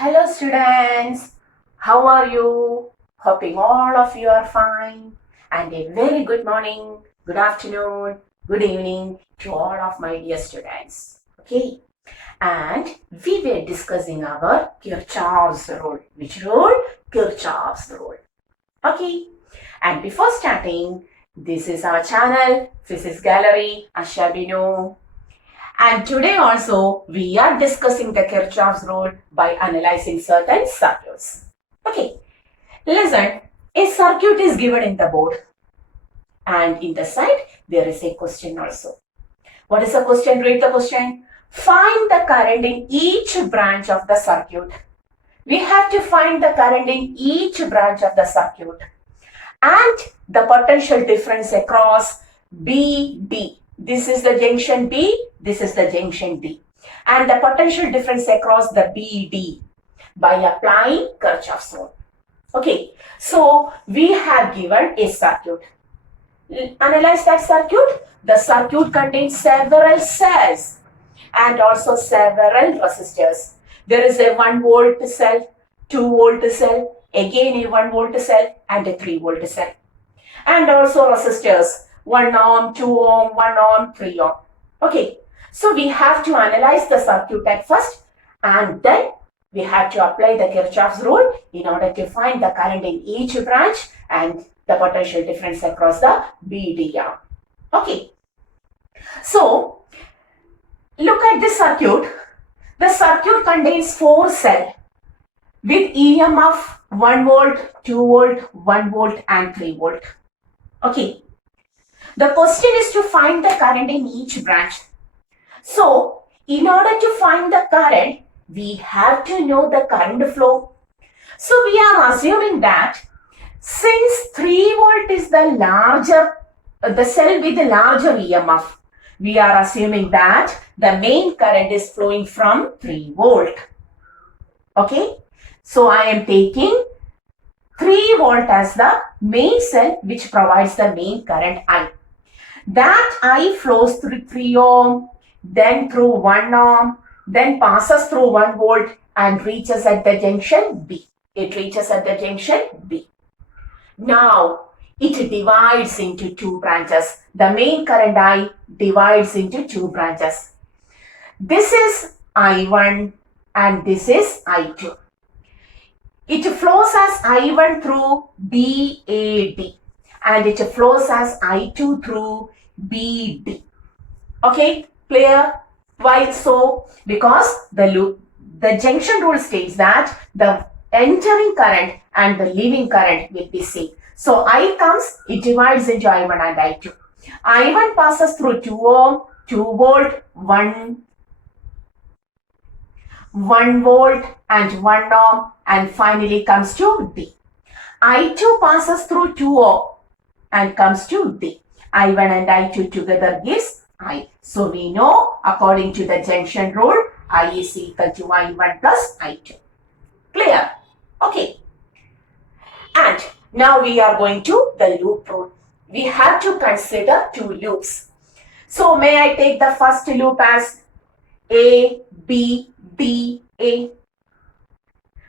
Hello students, how are you? Hoping all of you are fine, and a very good morning, good afternoon, good evening to all of my dear students. Okay, and we were discussing our Kirchhoff's rule. Which rule? Kirchhoff's rule. Okay, and before starting, this is our channel, Physics Gallery, as shall we know. And today also, we are discussing the Kirchhoff's rule by analyzing certain circuits. Okay, listen, a circuit is given in the board. And in the side, there is a question also. What is the question? Read the question. Find the current in each branch of the circuit. We have to find the current in each branch of the circuit. And the potential difference across BD. This is the junction B, this is the junction D. And the potential difference across the BD by applying Kirchhoff's rule. Okay, so we have given a circuit. Analyze that circuit. The circuit contains several cells and also several resistors. There is a 1 volt cell, 2 volt cell, again a 1 volt cell and a 3 volt cell. And also resistors. 1 ohm, 2 ohm, 1 ohm, 3 ohm. Okay, so we have to analyze the circuit at first and then we have to apply the Kirchhoff's rule in order to find the current in each branch and the potential difference across the BD. Okay, so look at this circuit. The circuit contains 4 cells with EMF 1 volt, 2 volt, 1 volt and 3 volt. Okay. The question is to find the current in each branch. So, in order to find the current, we have to know the current flow. So, we are assuming that since 3 volt is the cell with the larger EMF, we are assuming that the main current is flowing from 3 volt. Okay, so I am taking 3 volt as the main cell which provides the main current I. That I flows through 3 ohm, then through 1 ohm, then passes through 1 volt and reaches at the junction B. It reaches at the junction B. Now, it divides into 2 branches. The main current I divides into 2 branches. This is I1 and this is I2. It flows as I1 through BAD and it flows as I2 through BD. Okay, clear? Why so? Because the junction rule states that the entering current and the leaving current will be same. So I comes, it divides into I1 and I2. I1 passes through 2 ohm, 2 volt, 1 volt and 1 ohm and finally comes to D. I2 passes through 2 ohm and comes to D. I1 and I2 together gives I. So we know according to the junction rule, I is equal to I1 plus I2. Clear? Okay. And now we are going to the loop rule. We have to consider 2 loops. So may I take the first loop as A, B, D, A.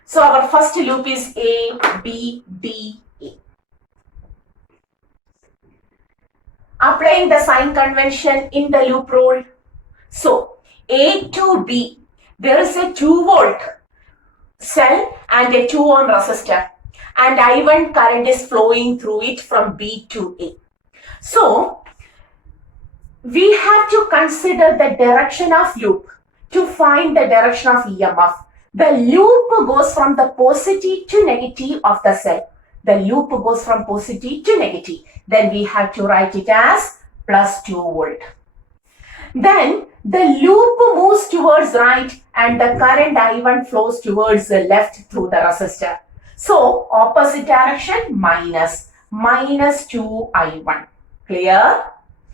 So our first loop is A, B, D, A. Applying the sign convention in the loop rule. So A to B, there is a 2 volt cell and a 2 ohm resistor. And I1 current is flowing through it from B to A. So we have to consider the direction of loop to find the direction of EMF. The loop goes from the positive to negative of the cell. The loop goes from positive to negative. Then we have to write it as plus 2 volt. Then the loop moves towards right and the current I1 flows towards the left through the resistor. So opposite direction minus 2 I1. Clear?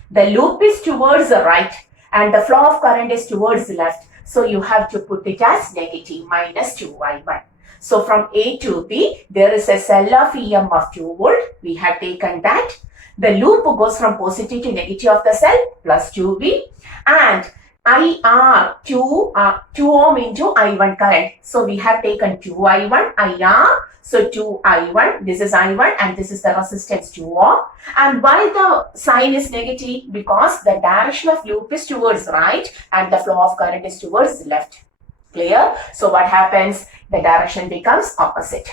The loop is towards the right and the flow of current is towards the left. So you have to put it as negative minus 2 I1. So from A to B, there is a cell of EM of 2 volt. We have taken that. The loop goes from positive to negative of the cell plus 2B and IR, 2 ohm into I1 current. So we have taken 2 I1, IR. So 2 I1, this is I1 and this is the resistance 2 ohm. And why the sign is negative? Because the direction of loop is towards right and the flow of current is towards left. Clear? So what happens? The direction becomes opposite.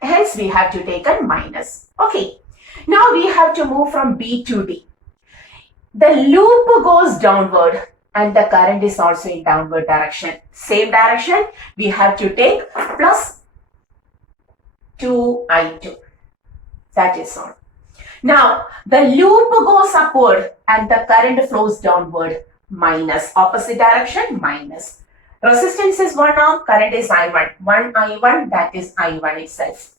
Hence we have to take a minus. Okay. Now we have to move from B to D. The loop goes downward and the current is also in downward direction. Same direction, we have to take plus 2I2. That is all. Now, the loop goes upward and the current flows downward. Minus. Opposite direction, minus. Resistance is 1 ohm, current is I1. 1 I1, that is I1 itself.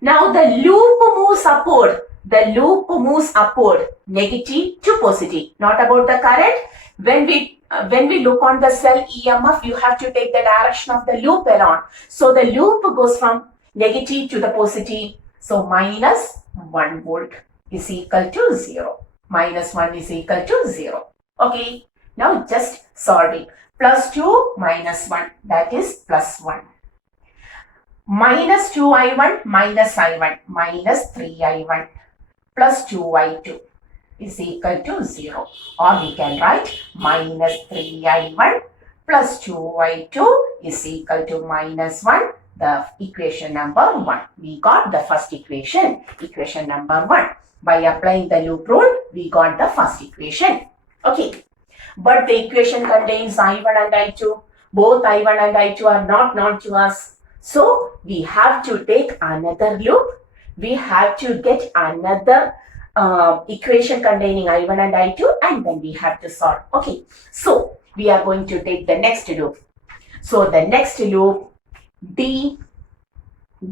Now, the loop moves upward. The loop moves upward, negative to positive. Not about the current. When we look on the cell EMF, you have to take the direction of the loop along. So the loop goes from negative to the positive. So minus 1 volt is equal to 0. Minus 1 is equal to 0. Okay. Now just solving. Plus 2 minus 1, that is plus 1. Minus 2I1 minus I1 minus 3I1 plus 2I2 is equal to 0. Or we can write minus 3I1 plus 2I2 is equal to minus 1. The equation number 1. We got the first equation, equation number 1. By applying the loop rule, we got the first equation. Okay. But the equation contains I1 and I2. Both I1 and I2 are not known to us. So, we have to take another loop. We have to get another equation containing I1 and I2 and then we have to solve. Okay. So, we are going to take the next loop. So, the next loop D,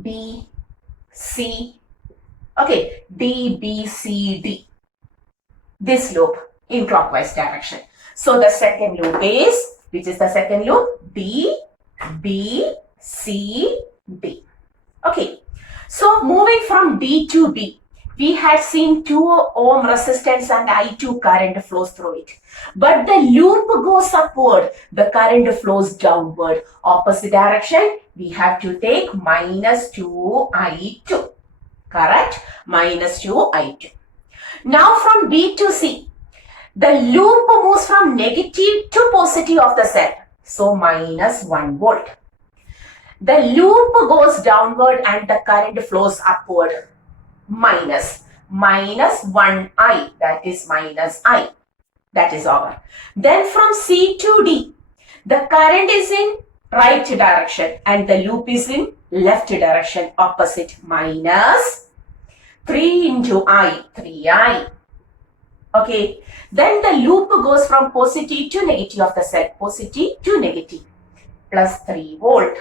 B, C. Okay. D, B, C, D. This loop in clockwise direction. So the second loop is, which is the second loop? D, B, C, D. Okay. So moving from D to B, we had seen 2 ohm resistance and I2 current flows through it. But the loop goes upward, the current flows downward. Opposite direction, we have to take minus 2I2. Correct? Minus 2I2. Now from B to C, the loop moves from negative to positive of the cell. So minus 1 volt. The loop goes downward and the current flows upward. Minus 1I, that is minus I. That is over. Then from C to D, the current is in right direction and the loop is in left direction, opposite. Minus 3 into I, 3I. Okay. Then the loop goes from positive to negative of the cell. Positive to negative. Plus 3 volt.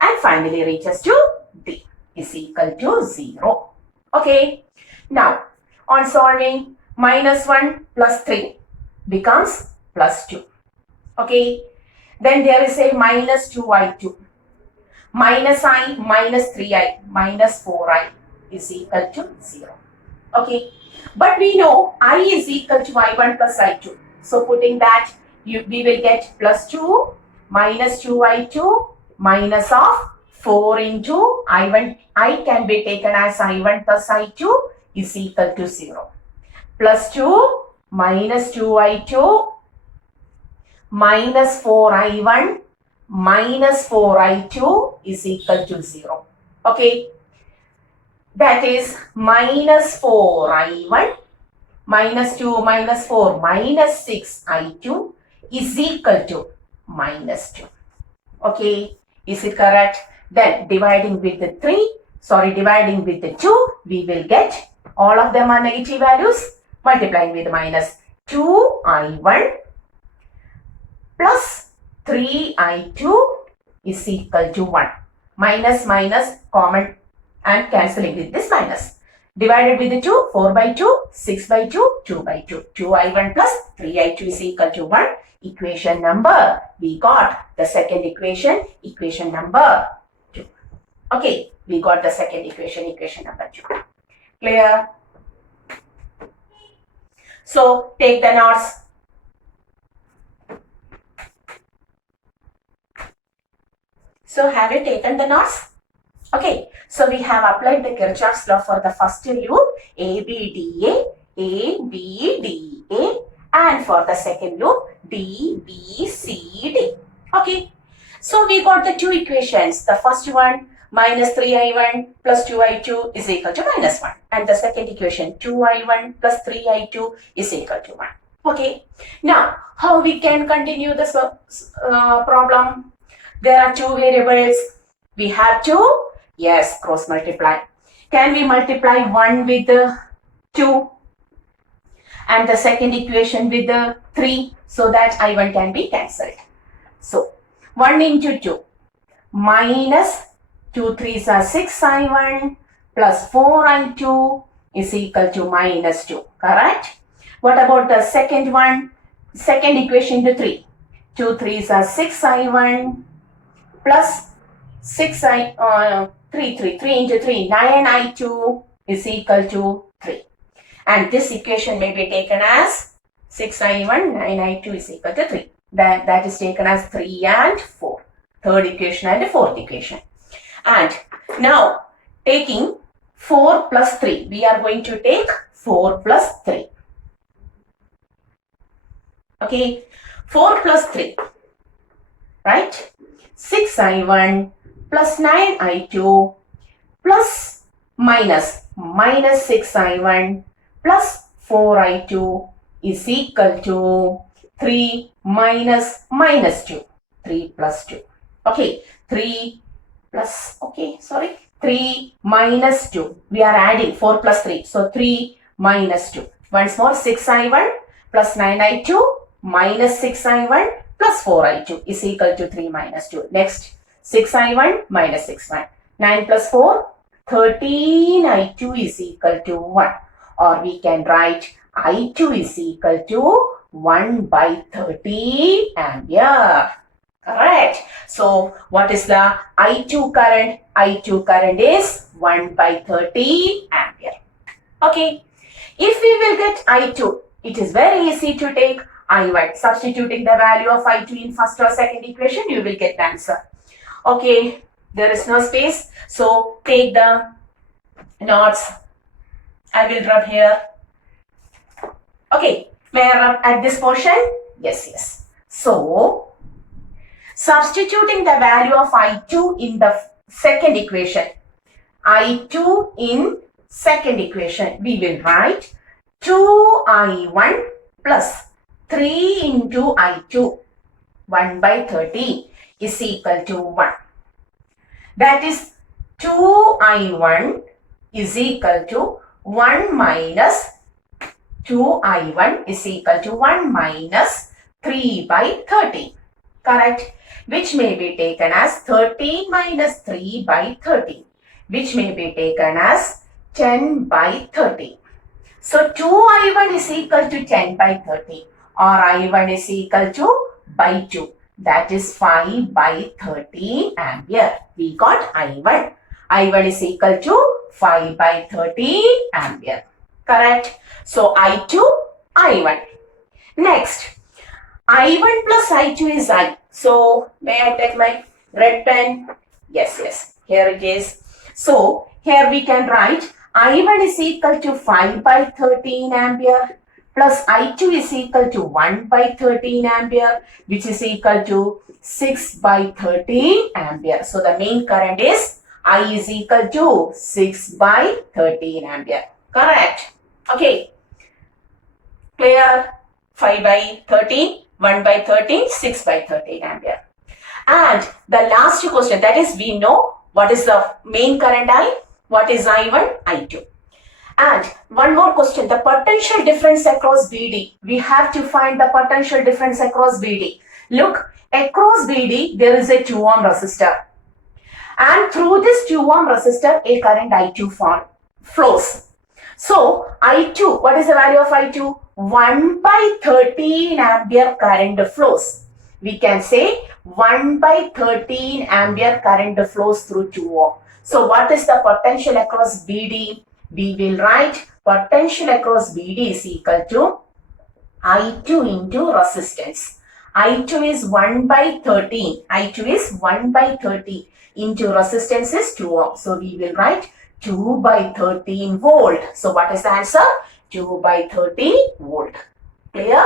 And finally reaches to D is equal to 0. Okay. Now, on solving, minus 1 plus 3 becomes plus 2. Okay. Then there is a minus 2I2. Minus I minus 3I minus 4I is equal to 0. Okay. But we know I is equal to I1 plus I2. So putting that, we will get plus 2 minus 2I2 minus of 4 into I1. I can be taken as I1 plus I2 is equal to 0. Plus 2 minus 2I2 minus 4I1 minus 4I2 is equal to 0. Okay. That is minus 4I1 minus 2 minus 4 minus 6I2 is equal to minus 2. Okay. Is it correct? Then dividing with the 2, we will get all of them are negative values. Multiplying with minus 2I1 plus 3I2 is equal to 1. Minus common and cancelling with this minus. Divided with the 2, 4 by 2, 6 by 2, 2 by 2. 2I1 plus 3I2 is equal to 1. Equation number, we got the second equation, equation number 2. Okay, we got the second equation, equation number 2. Clear? So, take the notes. So have you taken the notes? Okay, so we have applied the Kirchhoff's law for the first loop ABDA, ABDA, and for the second loop DBCD. Okay, so we got the two equations. The first one minus 3i1 plus 2i2 is equal to minus 1, and the second equation 2i1 plus 3i2 is equal to 1. Okay, now how we can continue this problem? There are two variables. We have to, yes, cross multiply. Can we multiply 1 with 2 and the second equation with 3 so that I1 can be cancelled? So 1 into 2 minus 2 3s are 6i1 plus 4i2 is equal to minus 2, correct? What about the second one? Second equation to 3. 2 3s are 6i1 plus 3 into 3, 9i2 is equal to 3. And this equation may be taken as 6i1, 9i2 is equal to 3. That is taken as 3 and 4. Third equation and the fourth equation. And now taking 4 plus 3, we are going to take 4 plus 3. Okay, 4 plus 3, right? 6i1 plus 9i2 plus minus 6i1 plus 4i2 is equal to 3 minus 2. 3 plus 2. Okay, 3 minus 2. We are adding 4 plus 3. So 3 minus 2. Once more, 6i1 plus 9i2 minus 6i1 plus 4i2 is equal to 3 minus 2. Next, 6i1 minus 6i1. 9 plus 4, 13i2 is equal to 1. Or we can write i2 is equal to 1 by 30 ampere. Correct. So, what is the I2 current? I2 current is 1 by 30 ampere. Okay. If we will get I2, it is very easy to take I1. Substituting the value of I2 in first or second equation, you will get the answer. Okay. There is no space. So, take the notes. I will rub here. Okay. May I rub at this portion? Yes. So, substituting the value of I2 in the second equation. I2 in second equation. We will write 2I1 plus 3 into I2. 1 by 30 is equal to 1. That is 2I1 is equal to 1 minus 2I1 is equal to 1 minus 3 by 30. Correct? Which may be taken as 13 minus 3 by 30. Which may be taken as 10 by 30. So 2I1 is equal to 10 by 30. Or I1 is equal to by 2. That is 5 by 30 ampere. We got I1. I1 is equal to 5 by 30 ampere. Correct? So I2, I1. Next, I1 plus I2 is I. So may I take my red pen? Yes. Here it is. So here we can write I1 is equal to 5 by 13 ampere plus I2 is equal to 1 by 13 ampere, which is equal to 6 by 13 ampere. So the main current is I is equal to 6 by 13 ampere. Correct? Okay. Clear? 5 by 13, 1 by 13, 6 by 13 ampere. And the last question, that is, we know what is the main current I, what is I1, I2. And one more question, the potential difference across BD. We have to find the potential difference across BD. Look, across BD, there is a 2 ohm resistor. And through this 2 ohm resistor, a current I2 flows. So, I2, what is the value of I2? 1 by 13 ampere current flows. We can say 1 by 13 ampere current flows through 2 ohm. So, what is the potential across BD? We will write potential across BD is equal to I2 into resistance. I2 is 1 by 13. I2 is 1 by 30 into resistance is 2 ohm. So we will write 2 by 13 volt. So what is the answer? 2 by 13 volt. Clear?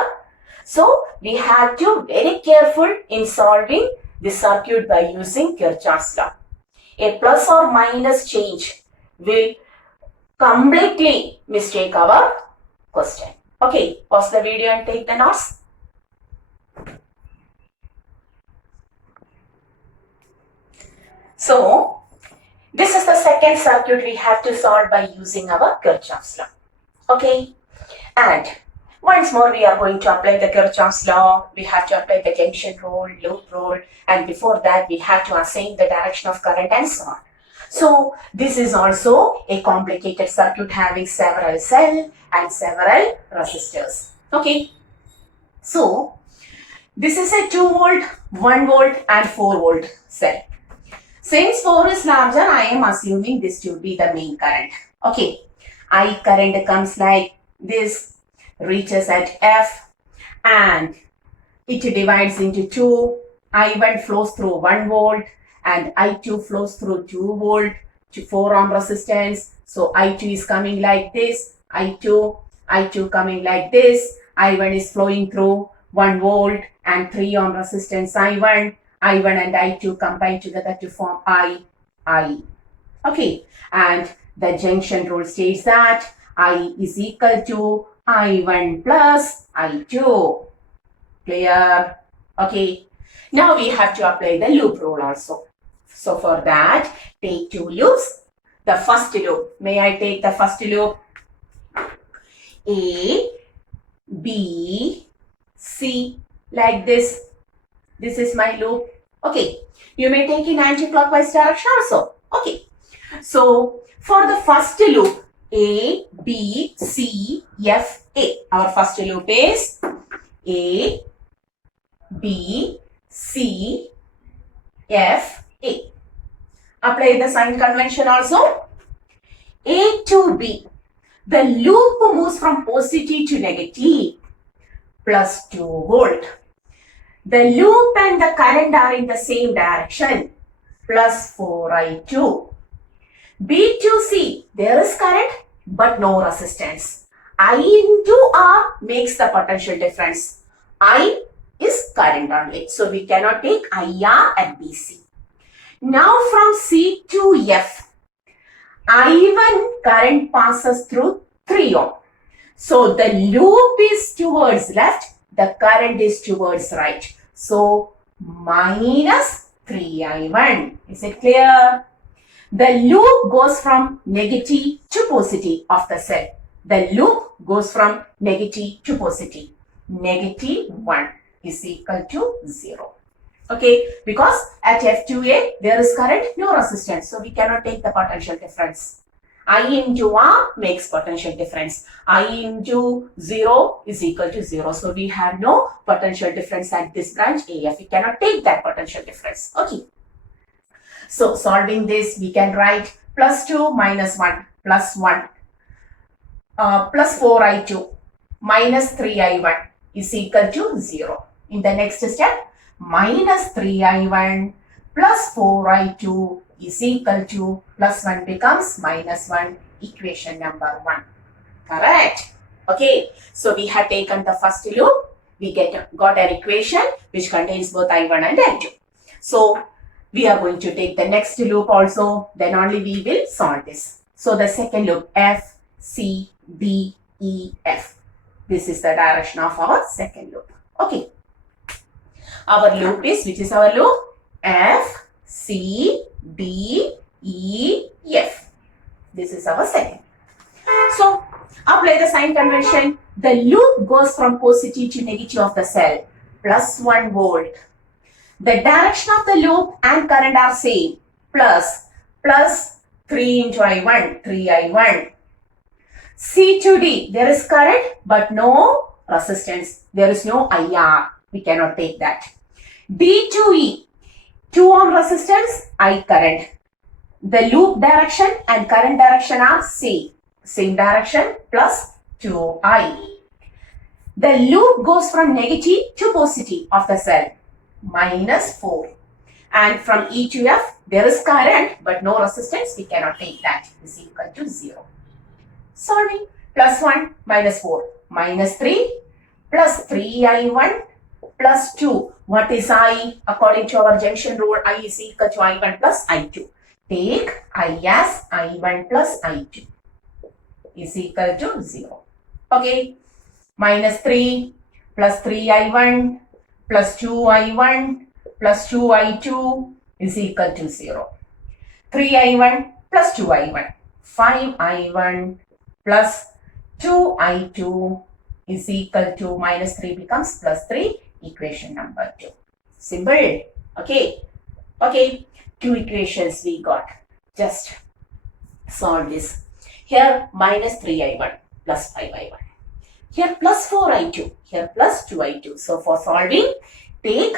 So we have to be very careful in solving this circuit by using Kirchhoff's law. A plus or minus change will completely mistake our question. Okay, pause the video and take the notes. So, this is the second circuit we have to solve by using our Kirchhoff's law. Okay, and once more we are going to apply the Kirchhoff's law. We have to apply the junction rule, loop rule, and before that we have to assign the direction of current and so on. So, this is also a complicated circuit having several cells and several resistors. Okay, so this is a 2 volt, 1 volt and 4 volt cell. Since 4 is larger, I am assuming this to be the main current. Okay, I current comes like this, reaches at F and it divides into 2. I1 flows through 1 volt and I2 flows through 2 volt to 4 ohm resistance. So I2 is coming like this, I2 coming like this. I1 is flowing through 1 volt and 3 ohm resistance I1 and I2 combine together to form I. Okay, and the junction rule states that I is equal to I1 plus I2. Clear? Okay, now we have to apply the loop rule also. So for that, take 2 loops. The first loop, may I take the first loop? A, B, C, like this. This is my loop. Okay, you may take in anti-clockwise direction also. Okay, so for the first loop, A, B, C, F, A. Our first loop is A, B, C, F, A. Apply the sign convention also. A to B. The loop moves from positive to negative plus 2 volt. The loop and the current are in the same direction plus 4I2. B to C, there is current but no resistance. I into R makes the potential difference. I is current only. So we cannot take IR and BC. Now from C to F, I1 current passes through 3 ohm. So the loop is towards left, the current is towards right. So minus 3I1. Is it clear? The loop goes from negative to positive of the cell. The loop goes from negative to positive. Negative 1 is equal to 0. Okay, because at F2A there is current, no resistance. So we cannot take the potential difference. I into R makes potential difference. I into 0 is equal to 0. So we have no potential difference at this branch AF. We cannot take that potential difference. Okay. So solving this, we can write plus 2 minus 1 plus 1 plus 4I2 minus 3I1 is equal to 0. In the next step, minus 3I1 plus 4I2 is equal to plus 1 becomes minus 1, equation number 1. Correct? Okay, so we have taken the first loop. We got an equation which contains both I1 and I2. So we are going to take the next loop also, then only we will solve this. So the second loop, F, C, D, E, F. This is the direction of our second loop. Okay. Our loop is, which is our loop? F, C, D, E, F. This is our second. So, apply the sign convention. The loop goes from positive to negative of the cell. Plus 1 volt. The direction of the loop and current are same. Plus 3 into I1, 3I1. C to D, there is current but no resistance. There is no IR. We cannot take that. D to E, 2 ohm resistance, I current. The loop direction and current direction are same. Same direction plus 2I. The loop goes from negative to positive of the cell, minus 4. And from E to F, there is current, but no resistance. We cannot take that. Is equal to 0. Solving. Plus 1, minus 4. Minus 3, plus 3I1, plus 2. What is I? According to our junction rule, I is equal to I1 plus I2. Take I as I1 plus I2 is equal to 0. Okay. Minus 3 plus 3I1 plus 2I1 plus 2I2 is equal to 0. 3I1 plus 2I1. 5I1 plus 2I2 is equal to minus 3 becomes plus 3. Equation number 2. Simple. Okay. Okay. 2 equations we got. Just solve this. Here minus 3I1 plus 5I1. Here plus 4I2. Here plus 2I2. So for solving, take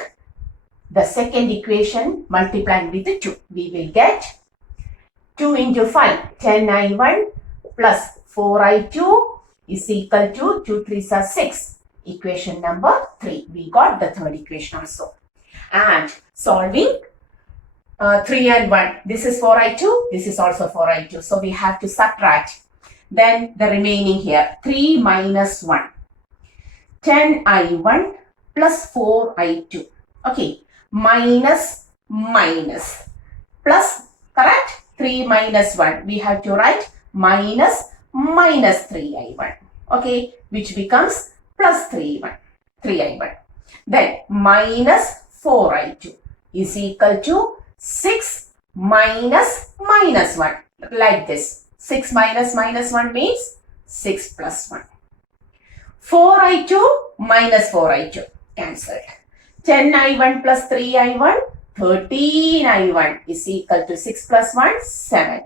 the second equation multiplying with the 2. We will get 2 into 5, 10I1 plus 4I2 is equal to 2 3s are 6. Equation number 3. We got the third equation also. And solving 3 and 1. This is 4I2. This is also 4I2. So we have to subtract. Then the remaining here. 3 minus 1. 10I1 plus 4I2. Okay. Minus. Plus. Correct? 3 minus 1. We have to write minus 3I1. Okay. Which becomes plus 3I1. Then minus 4I2 is equal to 6 minus 1. Like this. 6 minus 1 means 6 plus 1. 4I2 minus 4I2 cancelled. 10I1 plus 3I1, 13I1 is equal to 6 plus 1, 7.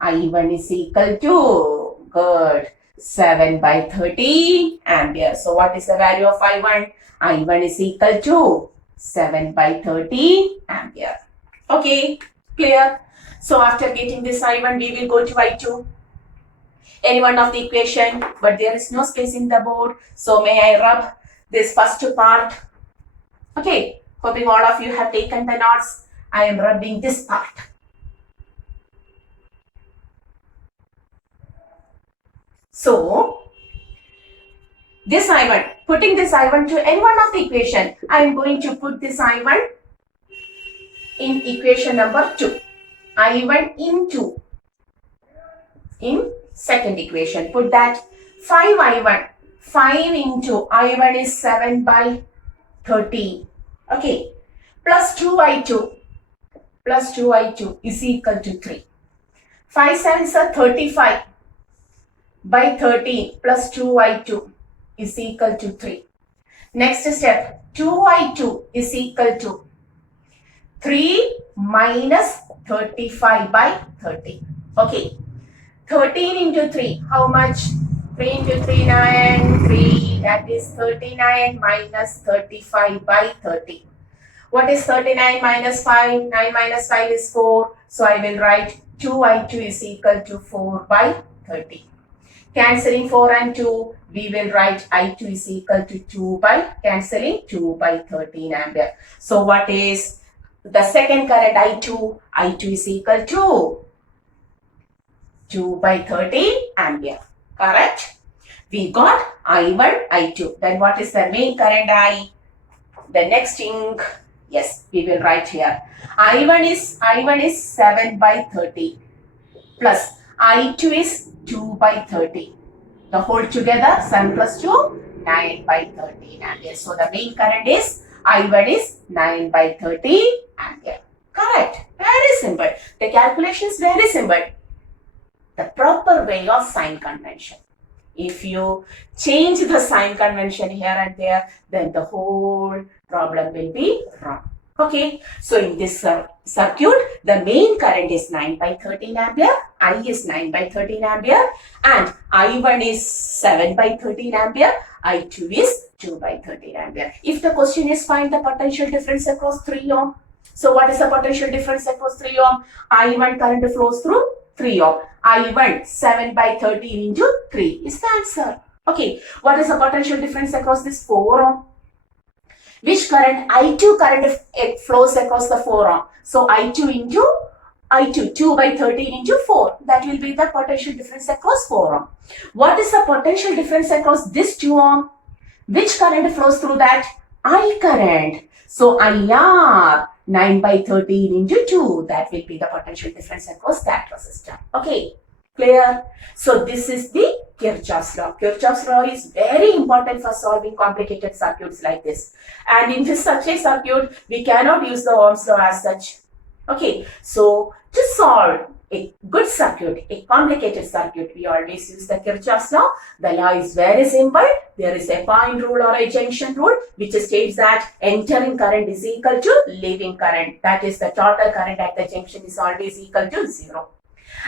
I1 is equal to, good, 7 by 13 ampere. So what is the value of I1? I1 is equal to 7 by 13 ampere. Okay, clear? So after getting this I1, we will go to I2. Any one of the equation, but there is no space in the board. So may I rub this first part? Okay, hoping all of you have taken the notes. I am rubbing this part. So, this I1, putting this I1 to any one of the equation, I am going to put this I1 in equation number 2. I1 into, in second equation, put that 5I1, 5 into I1 is 7 by 13. Okay, plus 2I2 is equal to 3. 5 7s are 35 by 13 plus 2I2 is equal to 3. Next step, 2I2 is equal to 3 minus 35 by 13. Okay, 13 into 3, how much? 3 into 3, 9, 3, that is 39 minus 35 by 30. What is 39 minus 5? 9 minus 5 is 4. So I will write 2I2 is equal to 4 by 30. Cancelling 4 and 2, we will write I2 is equal to 2 by, cancelling 2 by 13 ampere. So what is the second current I2? I2 is equal to 2 by 13 ampere. Correct? We got I1, I2. Then what is the main current I? The next thing, yes, we will write here. I1 is 7 by 30 plus I2 is 2 by 30. The whole together, 7 plus 2, 9 by 13 ampere. So the main current is I1 is 9 by 13 ampere. Correct? Very simple. The calculation is very simple. The proper way of sign convention. If you change the sign convention here and there, then the whole problem will be wrong. Okay, so in this circuit, the main current is 9 by 13 ampere, I is 9 by 13 ampere, and I1 is 7 by 13 ampere, I2 is 2 by 13 ampere. If the question is find the potential difference across 3 ohm, so what is the potential difference across 3 ohm? I1 current flows through 3 ohm. I1 7 by 13 into 3 is the answer. Okay, what is the potential difference across this 4 ohm? Which current? I2 current flows across the 4 ohm. So I2 into I2, 2 by 13 into 4. That will be the potential difference across 4 ohm. What is the potential difference across this 2 ohm? Which current flows through that? I current. So IR 9 by 13 into 2. That will be the potential difference across that resistor. Okay, clear? So this is the Kirchhoff's law. Kirchhoff's law is very important for solving complicated circuits like this. And in this such a circuit, we cannot use the Ohm's law as such. Okay, so to solve a good circuit, a complicated circuit, we always use the Kirchhoff's law. The law is very simple. There is a point rule or a junction rule which states that entering current is equal to leaving current. That is, the total current at the junction is always equal to 0.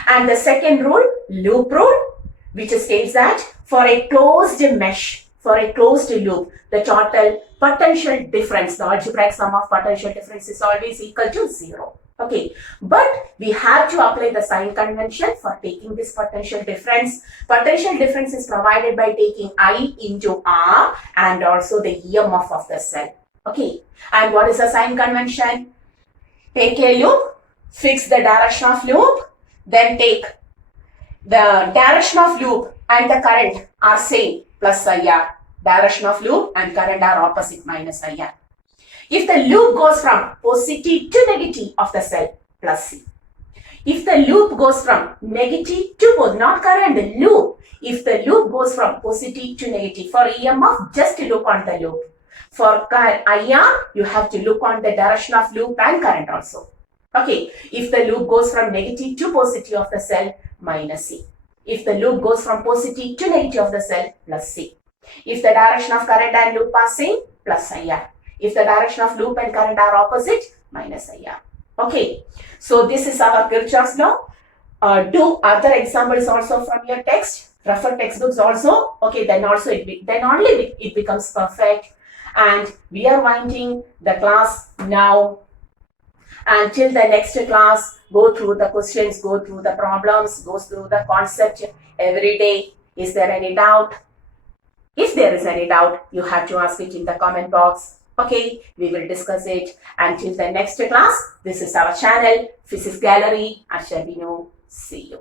And the second rule, loop rule, which states that for a closed mesh, for a closed loop, the total potential difference, the algebraic sum of potential difference is always equal to 0. Okay, but we have to apply the sign convention for taking this potential difference. Potential difference is provided by taking I into R and also the EMF of the cell. Okay, and what is the sign convention? Take a loop, fix the direction of loop, then take the direction of loop and the current are same, plus IR. Direction of loop and current are opposite, minus IR. If the loop goes from positive to negative of the cell, plus C. If the loop goes from negative to positive, not current, the loop. If the loop goes from positive to negative, for EMF, just look on the loop. For IR, you have to look on the direction of loop and current also. Okay, if the loop goes from negative to positive of the cell, minus C. If the loop goes from positive to negative of the cell, plus C. If the direction of current and loop are same, plus IR. If the direction of loop and current are opposite, minus IR. Okay, so this is our Kirchhoff's law. Do other examples also from your text. Refer textbooks also. Okay, then only it becomes perfect. And we are winding the class now. Until the next class, go through the questions, go through the problems, go through the concept every day. Is there any doubt? If there is any doubt, you have to ask it in the comment box. Okay, we will discuss it. Until the next class, this is our channel, Physics Gallery. Arshadino. See you.